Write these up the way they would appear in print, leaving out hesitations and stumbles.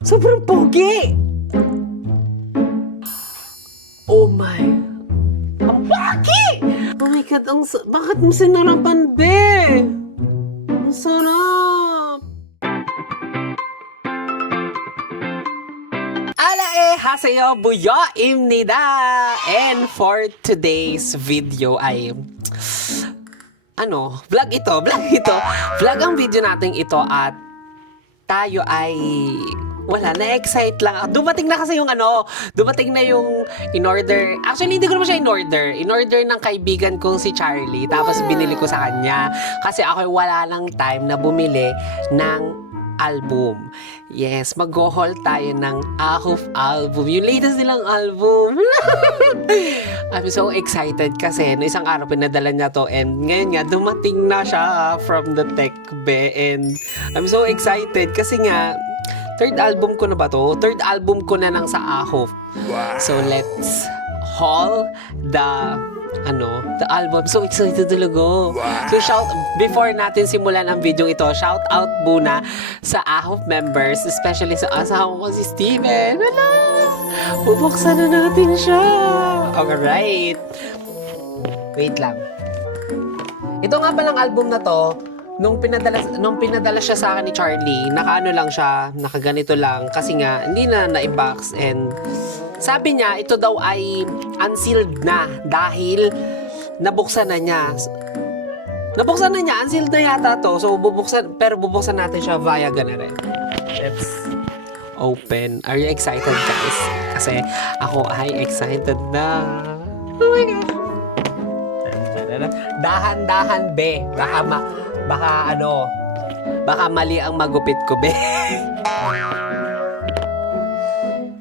Sobrang pogi! Oh my... Ang pogi! Oh my God, bakit mo sinarapan, be? Ang sarap! Haseyo buyoimnida! And for today's video ay vlog ito. Vlog ang video natin ito at tayo ay na-excite lang. Dumating na yung in-order. Actually, hindi ko naman siya in-order ng kaibigan kong si Charlie. Tapos binili ko sa kanya. Kasi ako wala lang time na bumili ng album. Yes, mag-haul tayo ng Ahuf album. Yung latest nilang album. I'm so excited kasi no isang araw pinadala niya to and ngayon nga dumating na siya from the tech be and I'm so excited kasi nga third album ko na ba to? Third album ko na ng sa Ahuf. Wow. So let's haul the album. So excited talaga. Wow. So before natin simulan ang video ito, shout out muna sa Ahuf members, especially sa asawa ko si Steven. Wala! Bubuksan na natin siya. Alright. Wait lang. Ito nga palang album na to, nung pinadala siya sa akin ni Charlie, nakaganito lang kasi nga hindi na na-box and sabi niya ito daw ay unsealed na dahil nabuksan na niya. Unsealed na yata to. So bubuksan natin siya via ganun. Let's open. Are you excited, guys? Kasi ako ay excited na. Oh my God. Dahan-dahan, be. Baka mali ang magupit ko, be.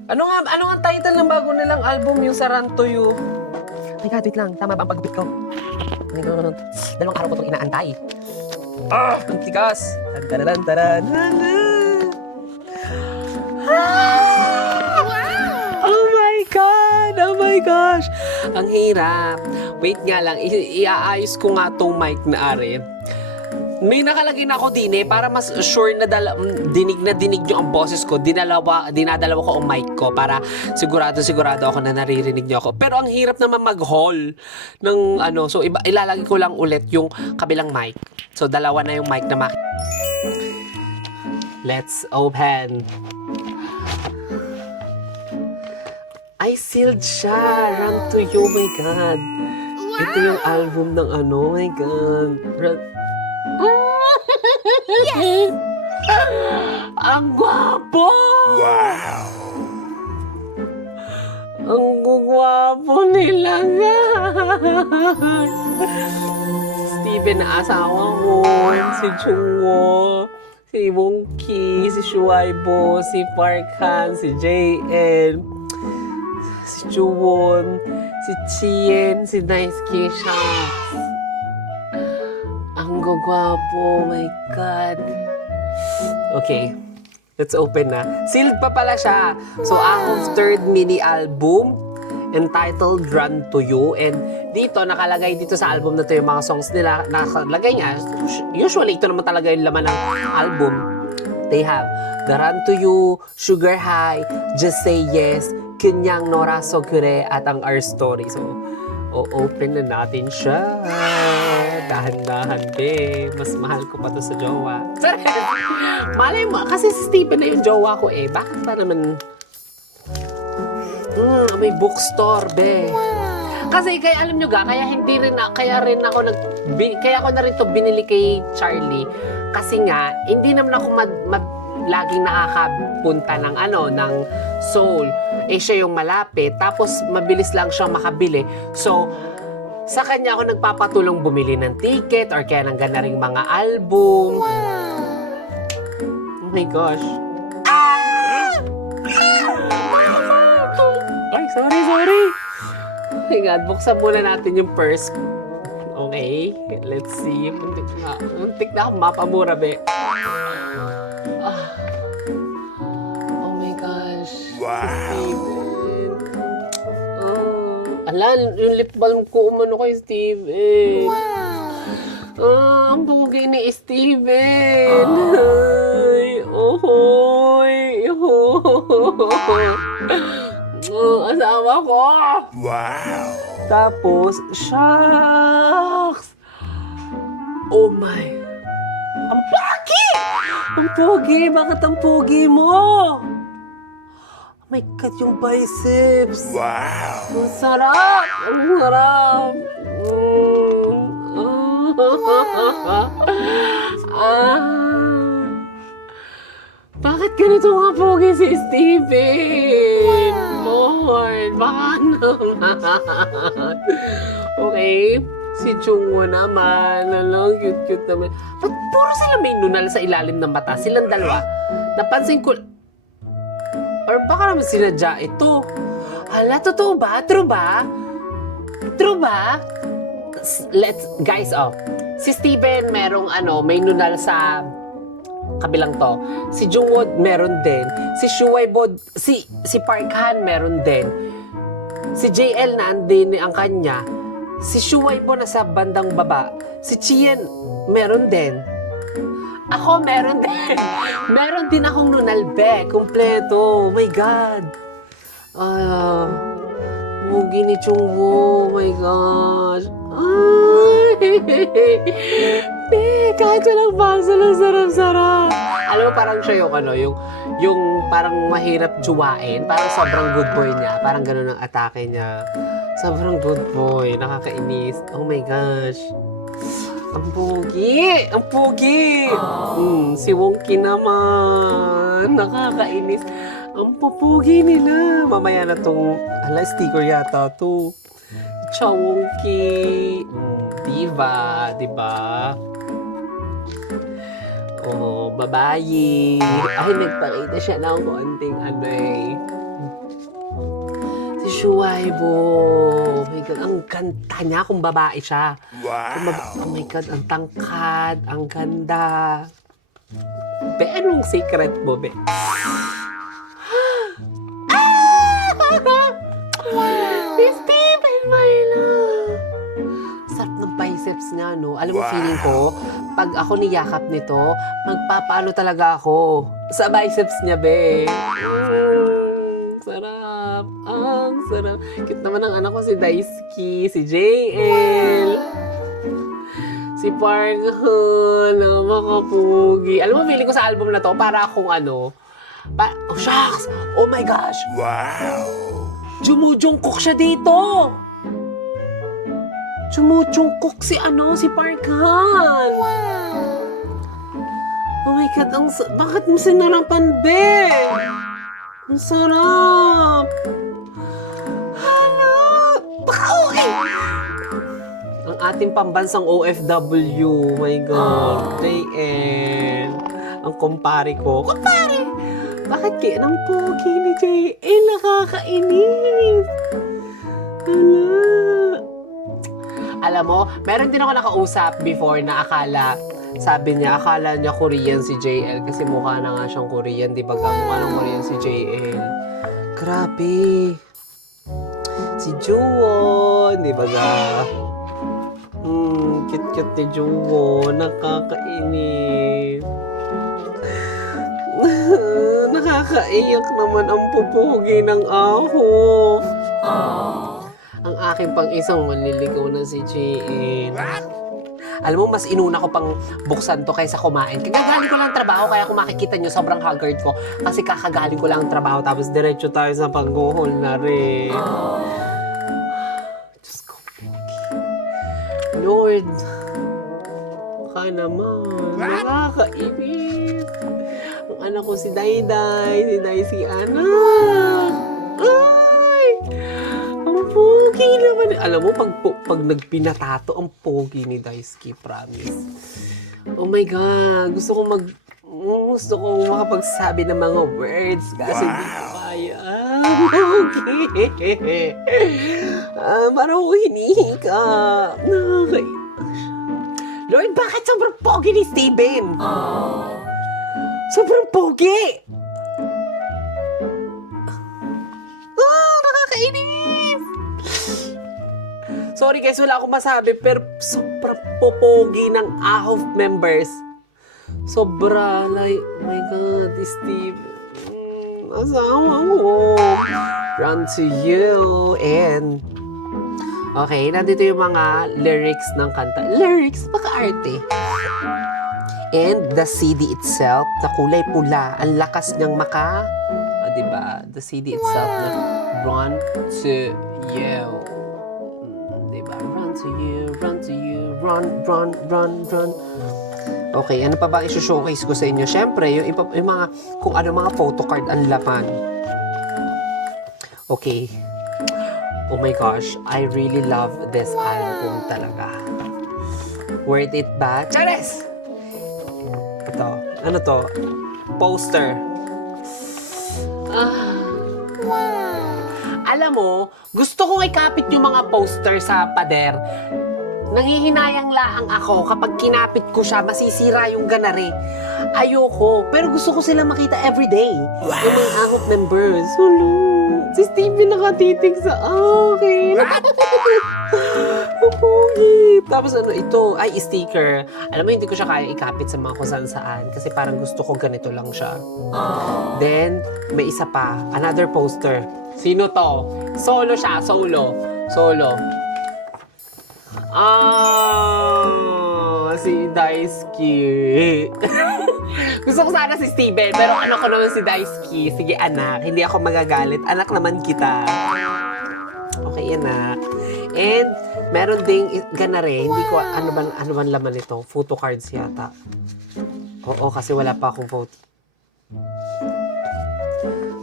Ano nga title ng bago nilang album, yung sa Run to You? Oh my God, wait lang. Tama ba ang pagupit ko? Oh my God, dalawang araw ko itong inaantay. Ang tigas. Taran. Oh my gosh! Ang hirap. Wait nga lang, iaayos ko nga tong mic na ari. May nakalagay na ako din para mas sure na dinig nyo ang boses ko. Dinadalawa ko ang mic ko para sigurado ako na naririnig nyo ako. Pero ang hirap naman mag-haul ng so ilalagay ko lang ulit yung kabilang mic. So dalawa na yung mic na Let's open. I sealed siya. Run to You, my God. Wow. Ito yung album ng my God. Yes! Ang gwapo! Wow! Ang gwapo nila, guys! Steven na asawa mo, si Chungwo, si Wongki, si Shuaibo, si Parkhan, si JN, si Chuwon, si Chien, si Daisuke Shanks. Ang gagwapo, my God. Okay, let's open na. Sealed pa pala siya. So, Ahuf's third mini album entitled Run to You. And dito, nakalagay dito sa album na to yung mga songs nila. Nakalagay niya. Usually, ito naman talaga yung laman ng album. They have The Run to You, Sugar High, Just Say Yes, Kunyang Nora Sokure, at ang Our Story. So, open na natin siya. Dahan-dahan, be. Mas mahal ko pa to sa jowa. Sorry. Malay mo, kasi si Steven na yung jowa ko eh. Bakit pa naman? May bookstore, be. Kasi kaya alam nyo kaya ko na rin to binili kay Charlie. Kasi nga, hindi naman ako laging nakakapunta ng Seoul. Siya yung malapit. Tapos, mabilis lang siyang makabili. So, sa kanya ako nagpapatulong bumili ng ticket or kaya ng ganaring mga album. Wow! Oh my gosh. Ay, sorry. Oh my God, buksan muna natin yung purse. Okay, let's see. Muntik na akong mapamura, be. Oh my gosh. Wow. Yung lip balm ko umano kay Steven. Wow! Ang pogi ni Steven. Ay, ohoy. Asawa ko. Wow. Tapos, shucks. Oh my. Ang pogi! Ang pogi! Bakit ang pogi mo? Oh my God, yung biceps. Wow. Ang sarap. Ang sarap. Bakit ganito nga pogi si Steven? Lord, baka naman. Okay, si Jungwoo naman. Alam, cute-cute naman. Ba't puro sila may nunal sa ilalim ng mata? Silang dalawa. Napansin ko... Or baka naman sinadya ito. Hala, totoo ba? True ba? True ba? Guys, si Steven merong may nunal sa kabilang to. Si Jungwoo meron din. Si Shuaibo, si Park Han meron din. Si JL na andin ang kanya. Si Shuaibo na sa bandang baba. Si Chien meron din. Ako meron din. Meron din akong nunalbe. Kompleto. Oh my God. Mugi ni Jungwoo. Oh my gosh. Ay! Kahit walang basa lang sarap-sarap. Alam mo, parang siya yung parang mahirap juwain. Parang sobrang good boy niya. Parang ganun ang atake niya. Sobrang good boy. Nakakainis. Oh my gosh. Ang pogi! Ang pogi! Si Wonky naman. Nakakainis. Ang pupugi nila. Mamaya na tong, sticker yata to. Chonky. Diva, diba? Oh, babae. Ay, nagpakita siya ng konting Si Shuaibo. Oh my God, ang ganda niya kung babae siya. Wow! Oh my God, ang tangkad, ang ganda. Be, anong secret mo, be? Wow! Steven, my love! Sarap ng biceps nga, no? Alam mo, feeling ko, pag ako niyakap nito, magpapaano talaga ako sa biceps niya, be. Sarap. Ang sarap. Cute naman ang anak ko, si Daisuke, si JL. Si Park Han, makapugi. Alam mo, feeling ko sa album na to, para akong oh, shucks! Oh my gosh! Wow! Jumujungkok siya dito! Jumujungkok si Park Han! Wow! Oh my God, bakit mo sinarapan, be? Ang sarap! Hala! Baka okay! Ang ating pambansang OFW, oh my God, JL. Ang kumpare ko. Kumpare! Bakit kaya ng pogi ni JL? Nakakainis! Hala! Alam mo, meron din ako nakausap before na akala niya Korean si JL kasi mukha na nga siyang Korean, di ba? Mukha ng Korean si JL. Grabe! Si Jungwoo, di ba ga? Cute-cute ni Jungwoo. Nakakainis. Nakakaiyak naman ang pupugi ng ahop. Ang aking pang isang manliligaw na si JL. Alam mo, mas inuna ko pang buksan to kaysa kumain. Kagagaling ko lang trabaho, kaya kung makikita nyo, sobrang haggard ko. Kasi kakagaling ko lang trabaho, tapos diretso tayo sa pag-gohol na rin. Diyos ko, Lord. Baka naman. Nakakainis. Ang anak ko si Dayday si anak. Ay! Ang pogi naman. Alam mo, pag nagpinatato, ang pogi ni Daisuke, promise. Oh my God. Gusto kong makapagsabi ng mga words kasi hindi ko kaya. Pogi. Parang ako hinihika. Lord, bakit sobrang pogi ni Steven? Sobrang pogi! Nakakainis! Sorry guys, wala akong masabi, pero sobrang popogi ng AHOF members. Sobra, like, oh my God, Steve. asawa ko. Run to you. And, okay, nandito yung mga lyrics ng kanta. Lyrics, baka-arte. And the CD itself, na kulay pula, ang lakas niyang diba? The CD itself na run to you. Diba? Run to you, run to you, run, run, run, run. Okay, ano pa ba i-showcase ko sa inyo? Siyempre, yung mga, kung ano mga photocard ang laman. Okay. Oh my gosh, I really love this album talaga. Worth it ba? Chares! Ito, ano to? Poster. Alam mo, gusto kong ikapit yung mga poster sa pader. Nangihinayang laang ako kapag kinapit ko siya, masisira yung ganare. Ayoko, pero gusto ko sila makita everyday. Wow. Yung mga ahop members. Hello. Si Steven nakatitig sa akin. Pogi. Tapos ano ito? Ay, sticker. Alam mo, hindi ko siya kaya ikapit sa mga kung saan. Kasi parang gusto ko ganito lang siya. Then, may isa pa. Another poster. Sino to? Solo siya. Solo. Si Daisuke. Gusto ko sana si Steven, pero anak ko naman si Daisuke. Sige anak, hindi ako magagalit. Anak naman kita. Okay anak. And meron ding ganare. Hindi ko, ano ba laman nito? Photo cards yata. Oo, kasi wala pa akong photo.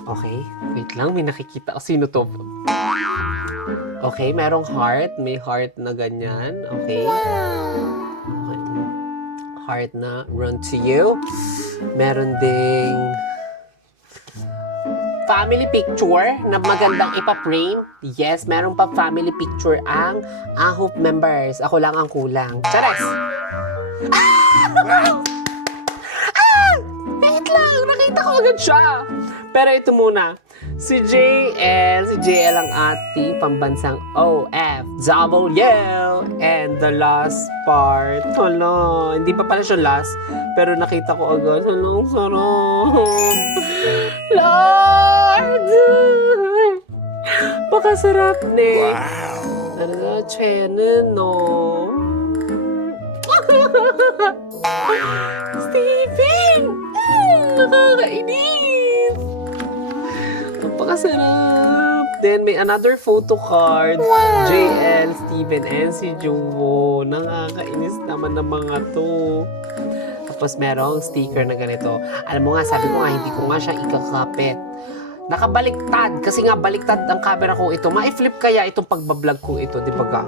Okay, wait lang. May nakikita ako. Sino to? Okay, merong heart. May heart na ganyan. Okay. Heart na run to you. Meron ding family picture na magandang ipa-frame. Yes, meron pa family picture ang ahop members. Ako lang ang kulang. Chares! Wait lang! Nakita ko agad siya. Pero ito muna. Si JL ang ating pambansang OFW. And the last part, hala, hindi pa pala siya last, pero nakita ko agad, hala, ang sarap. Lord! Pakasarap ne. Wow! Ano, channel, no? Steven! Nakakainis! Napakasarap. Then, may another photo card. Wow. JL, Steven, and si Juwo. Nakakainis naman ng mga to. Tapos, merong sticker na ganito. Alam mo nga, sabi ko nga, hindi ko nga siya ikakapit. Nakabaliktad. Kasi nga, baliktad ang camera ko ito. Ma-flip kaya itong pagbablog ko ito, di ba ga?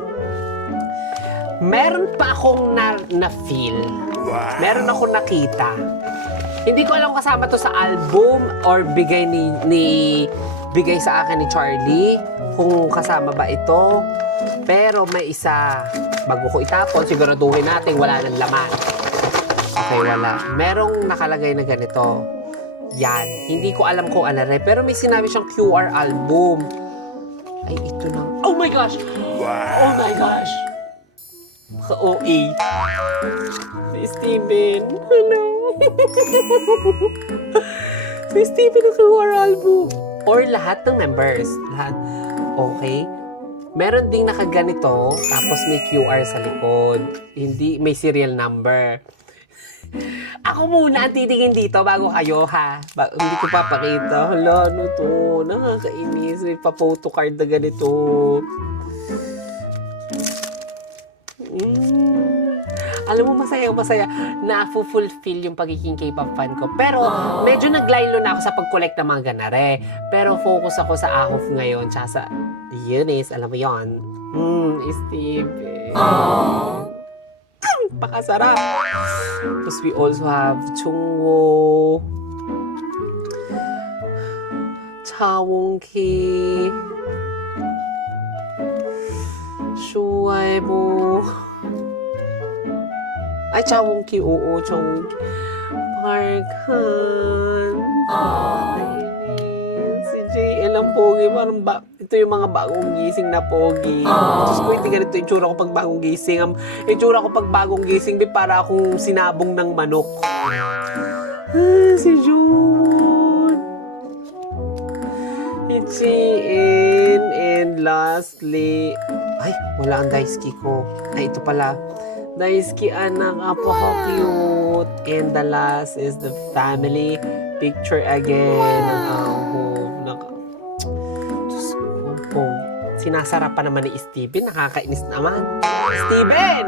Meron pa akong na-feel. Wow. Meron akong nakita. Hindi ko alam kasama to sa album or bigay bigay sa akin ni Charlie kung kasama ba ito. Pero may isa, bago ko itapon, siguraduhin natin wala ng laman. Okay, wala. Merong nakalagay na ganito. Yan. Hindi ko alam kung ano rin. Pero may sinabi siyang QR album. Ay, ito na. Oh my gosh! Wow. Oh my gosh! Ka-OA. Si Steven. Hello. Si Steven ang QR album. Or lahat ng members. Lahat. Okay. Meron ding nakaganito, tapos may QR sa likod. Hindi, may serial number. Ako muna ang titingin dito bago kayo, ha? Hindi ko papakita. Hala, ano to? Nakakainis. May pa-photo card na ganito. Alam mo, masaya na-fulfill yung pagiging K-pop fan ko. Pero, medyo naglaylo na ako sa pag-collect ng mga ganare. Pero, focus ako sa Ahof ngayon, tsaka sa Eunice, alam mo yon. Steve. Pakasarap. Tapos, we also have Chungwoo, Chawongki, Shuaibo. Ay, Chawongki, oo, Chawongki. Parkhan. Si JL ang pogi. Parang ito yung mga bagong gising na pogi. Tapos ko, hindi ganito yung tsura ko pag bagong gising. Yung tsura ko pag bagong gising, para akong sinabong ng manok. Si June. Ichiin. And lastly, ay, wala ang Daisuke ko. Ay, ito pala. Daisuke, anak, apaka-cute. And the last is the family picture again. Diyos ko po. Sinasarap pa naman ni Steven. Nakakainis naman. Steven!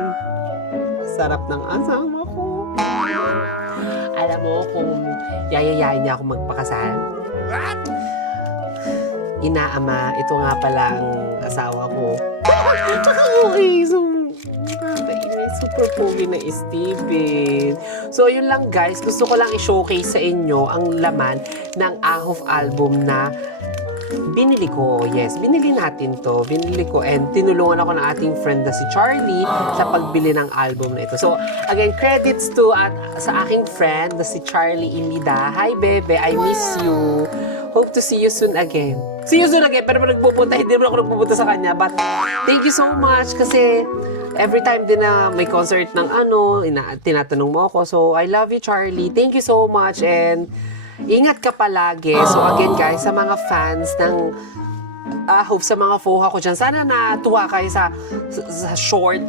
Sarap ng asawa ko. Alam mo kung yayayain niya ako magpakasal. Inaama, ito nga pala ang asawa ko. Okay, so nakakainis. Super pogi na Steven. So, yun lang guys. Gusto ko lang i-showcase sa inyo ang laman ng Ahov album na binili ko. Yes, binili natin to. Binili ko and tinulungan ako ng ating friend na si Charlie sa pagbili ng album na ito. So, again, credits to sa aking friend na si Charlie Imida. Hi, Bebe. I miss you. Hope to see you soon again. See you soon again. Pero nagpupunta, hindi naman ako nagpupunta sa kanya. But, thank you so much kasi every time din na may concert ng tinatanong mo ako. So, I love you, Charlie. Thank you so much and ingat ka palagi. So again guys, sa mga fans ng Ahov, sa mga FOHA ko dyan, sana natuwa kayo sa short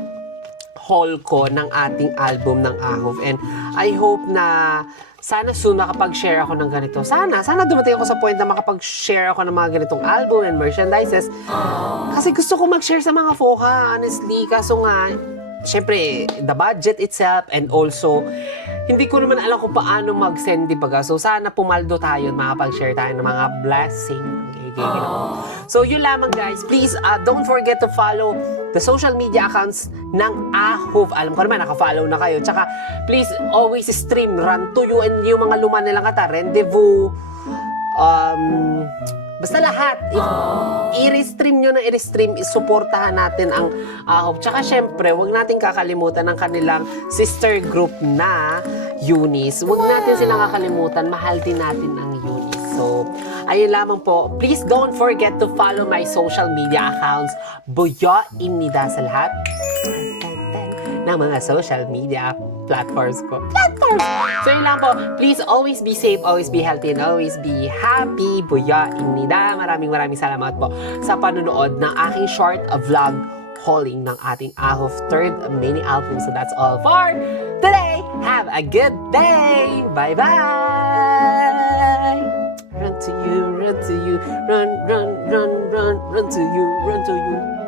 haul ko ng ating album ng Ahov. And I hope na sana soon makapag-share ako ng ganito. Sana dumating ako sa point na makapag-share ako ng mga ganitong album and merchandises. Kasi gusto ko mag-share sa mga FOHA, honestly. Kaso nga, syempre, the budget itself and also hindi ko naman alam kung paano mag-send, diba? So, sana pumaldo tayo at makapag-share tayo ng mga blessing. So, yun lamang guys. Please, don't forget to follow the social media accounts ng Ahov. Alam ko naman, naka-follow na kayo. Tsaka, please, always stream Run to You and yung mga luma nilang kata, Rendezvous, basta lahat. I-restream nyo na i-restream, isuportahan natin ang Ahov. Tsaka syempre, huwag natin kakalimutan ang kanilang sister group na Eunice. Huwag natin silang kakalimutan, mahal din natin ang Eunice. So, ayun lamang po. Please don't forget to follow my social media accounts. Buyo Imida sa lahat ng mga social media platforms ko. So yun lang po. Please always be safe, always be healthy, and always be happy. Buya Imida. Maraming salamat po sa panunood ng aking short vlog hauling ng ating Ahov third mini album. So that's all for today. Have a good day. Bye-bye. Run to you, run to you, run to you, run to you.